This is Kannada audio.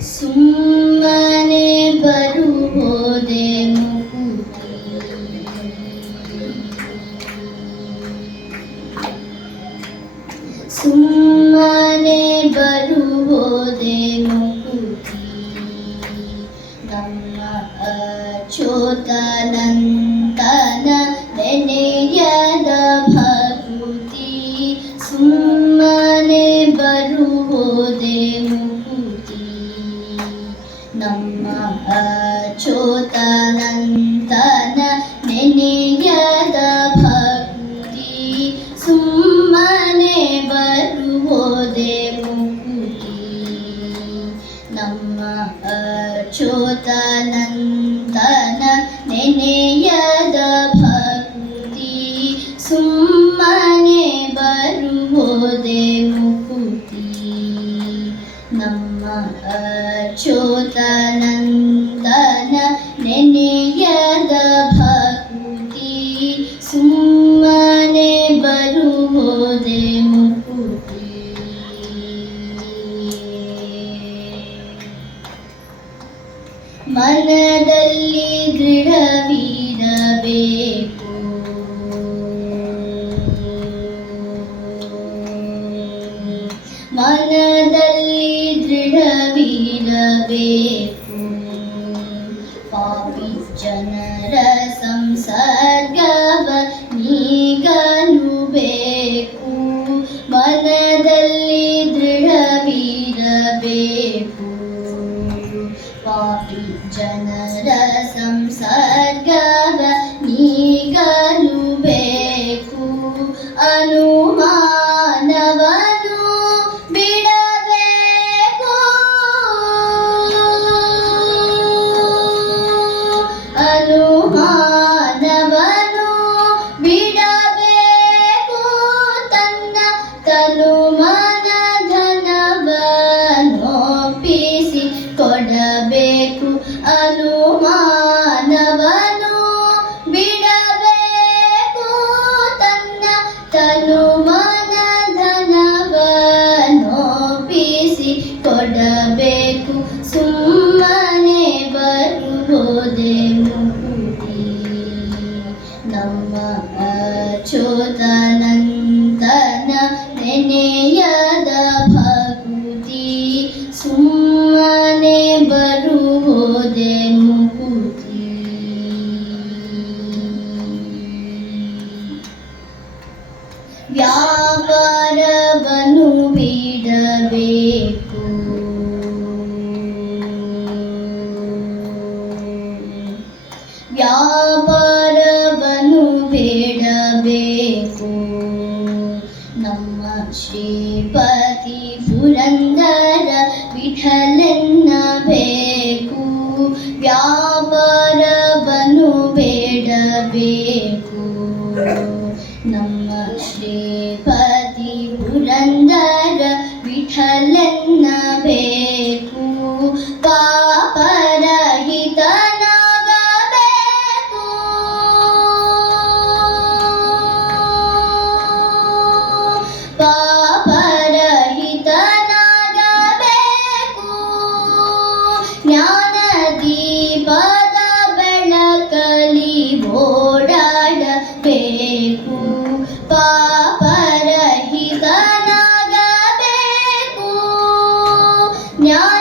ಸುಮ್ಮನೆ ಬರುವುದೇ ಮುಕುತಿ. ಸುಮ್ಮನೆ ಬರುವುದೇ ಮುಕುತಿ. ನಮ್ಮ ಅಚ್ಯುತಾನಂದನ ನೆನೆಯದ ಭಕುತಿ. ಸುಮ್ಮನೆ ಬರುವುದೇ ಮುಕುತಿ. ನಮ್ಮ ಅಚ್ಯುತಾನಂದನ ನೆನೆಯದ ಭಕುತಿ. ಸುಮ್ಮನೆ ಬರುವುದೇ ಮುಕುತಿ. ನಮ್ಮ ಅಚ್ಯುತಾನಂದನ ನೆನೆಯದ ಭಕುತಿ. ಸುಮ್ಮನೆ ಬರುವುದೇ ಮುಕುತಿ. ನಮ್ಮ ಅಚ್ಯುತಾನಂದನ ನೆನೆಯದ ಭಕುತಿ. ಸುಮ್ಮನೆ ಬರುವುದೇ ಮುಕುತಿ. ಮನದಲ್ಲಿ ದೃಢವಿರಬೇಕು. ಮನದಲ್ಲಿ ದೃಢವಿರಬೇಕು. ಪಾಪಿ ಜನರ ಸಂಸರ್ಗವ ನೀಗಲುಬೇಕು. ಮನದಲ್ಲಿ ದೃಢವಿರಬೇಕು. ಪಾಪಿ ಜನರ ಸಂಸರ್ಗವ ನೀಗಲುಬೇಕು. ಅನುಮಾನವನ್ನು ಬಿಡಬೇಕು. ಅನುಮಾನವನ್ನು ಬಿಡಬೇಕು. ತನ್ನ ತನುಮನ ಧನವನ್ನೊಪ್ಪಿಸಿ ಕೊಡಬೇಕು. ಅನುಮಾನವನ್ನು ಬಿಡಬೇಕು. ತನ್ನ ತನುಮನ ಧನವನ್ನೊಪ್ಪಿಸಿ ಕೊಡಬೇಕು. ಸುಮ್ಮನೆ ಬರುವುದೇ ಮುಕುತಿ. ನಮ್ಮ ಅಚ್ಯುತಾನಂದನ ನೆನೆಯದ ಭಕುತಿ. ಸುಮ್ಮನೆ ಬರುವುದೇ ಮುಕುತಿ. ವ್ಯಾಪಾರವನ್ನು ಬಿಡಬೇಕು. ವ್ಯಾಪಾರವನ್ನು ಬೇಡಬೇಕು. ನಮ್ಮ ಶ್ರೀಪತಿ ಪುರಂದರ ವಿಠಲೆನ್ನಬೇಕು. ವ್ಯಾಪಾರವನ್ನು ಬೇಡಬೇಕು. ನಮ್ಮ ಶ್ರೀಪತಿ ಪುರಂದರ ವಿಠಲೆನ್ನಬೇಕು. ಪಾಪರಹಿತನಾಗಬೇಕು. ಪಾಪರಹಿತನಾಗಬೇಕು. ಜ್ಞಾನ ದೀಪದ ಬೆಳಕಲಿ ಓಡಾಡಬೇಕು. ಪಾಪರಹಿತನಾಗಬೇಕು. ಜ್ಞಾನ